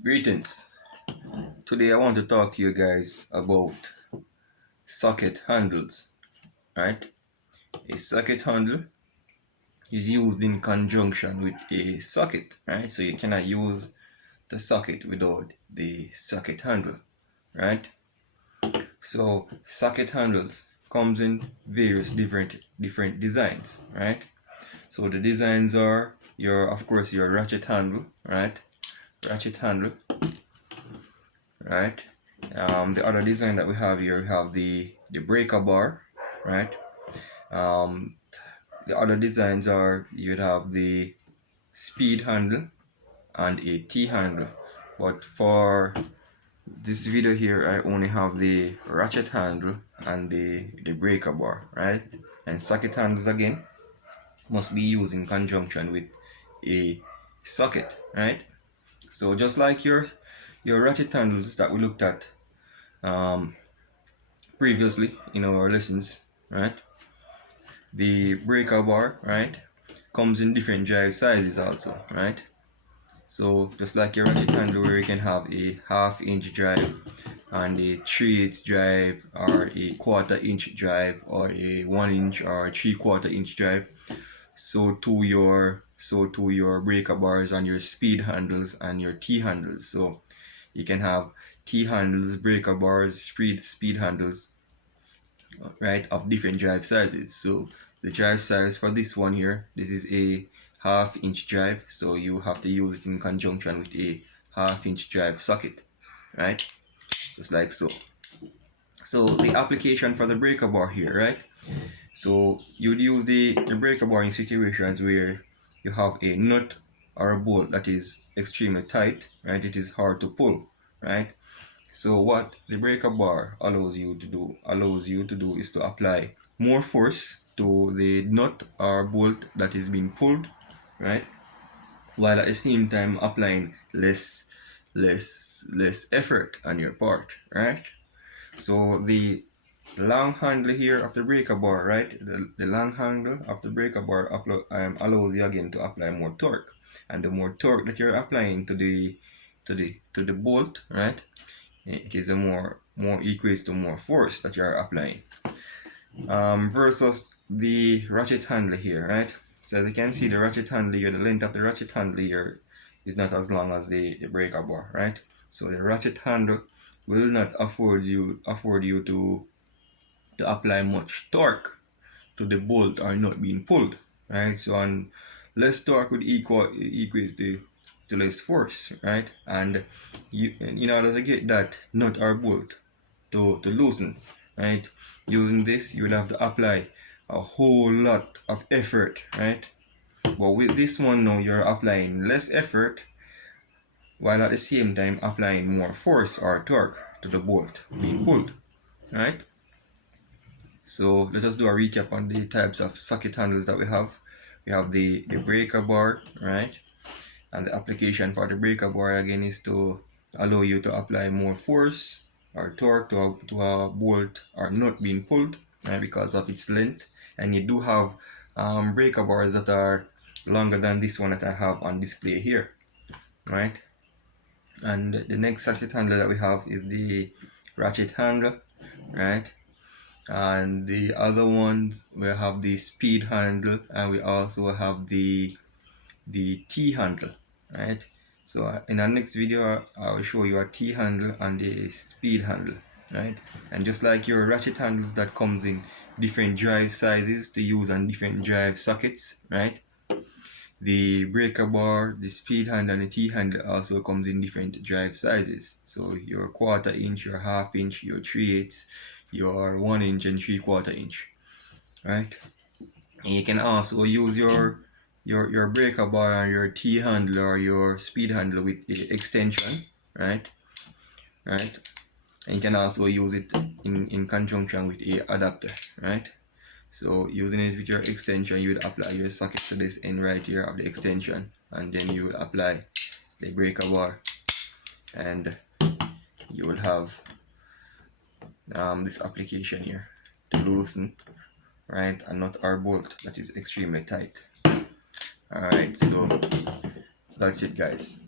Greetings. Today I want to talk to you guys about socket handles, right? A socket handle is used in conjunction with a socket, right? So you cannot use the socket without the socket handle, right? So socket handles comes in various different designs, right? So the designs are of course your ratchet handle, right? Ratchet handle, right? The other design that we have here, we have the breaker bar, right? Um, the other designs are you'd have the speed handle and a T handle, but for this video here I only have the ratchet handle and the breaker bar, right? And socket handles again must be used in conjunction with a socket, right? So just like your ratchet handles that we looked at um, previously in our lessons, right? The breaker bar, right, comes in different drive sizes also, right? So just like your ratchet handle where you can have a half-inch drive and a 3/8 drive or a 1/4 inch drive or a 1 inch or 3/4 inch drive, so to your breaker bars and your speed handles and your T handles. So you can have T handles, breaker bars, speed handles, right, of different drive sizes. So the drive size for this one here, this is a half-inch drive, so you have to use it in conjunction with a half-inch drive socket, right? Just like so. So the application for the breaker bar here, right? So you would use the breaker bar in situations where you have a nut or a bolt that is extremely tight, right? It is hard to pull, right? So what the breaker bar allows you to do is to apply more force to the nut or bolt that is being pulled, right? While at the same time applying less effort on your part, right? So the long handle here of the breaker bar, right? The long handle of the breaker bar allows you again to apply more torque, and the more torque that you're applying to the bolt, right? It is a more equates to more force that you're applying. Versus the ratchet handle here, right? So as you can see, the ratchet handle here, the length of the ratchet handle here is not as long as the breaker bar, right? So the ratchet handle will not afford you to apply much torque to the bolt or not being pulled, right? So on less torque would equate to less force, right? And you, in order to get that nut or bolt to loosen, right, using this you will have to apply a whole lot of effort, right? But with this one now you're applying less effort while at the same time applying more force or torque to the bolt being pulled, right? So let us do a recap on the types of socket handles that we have. We have the breaker bar, right? And the application for the breaker bar again is to allow you to apply more force or torque to a bolt or nut being pulled, right, because of its length. And you do have breaker bars that are longer than this one that I have on display here, right? And the next socket handle that we have is the ratchet handle, right? And the other ones we have the speed handle, and we also have the T handle, right? So in our next video I will show you a T handle and a speed handle, right? And just like your ratchet handles that comes in different drive sizes to use on different drive sockets, right? The breaker bar, the speed handle, and the T handle also comes in different drive sizes. So your 1/4 inch, your half-inch, your 3/8, your 1 inch and 3/4 inch, right? And you can also use your breaker bar or your T handle or your speed handle with a extension, right? Right? And you can also use it in conjunction with a adapter, right? So using it with your extension, you would apply your socket to this end right here of the extension, and then you would apply the breaker bar, and you will have this application here to loosen, right, a nut or bolt that is extremely tight. Alright, so that's it guys.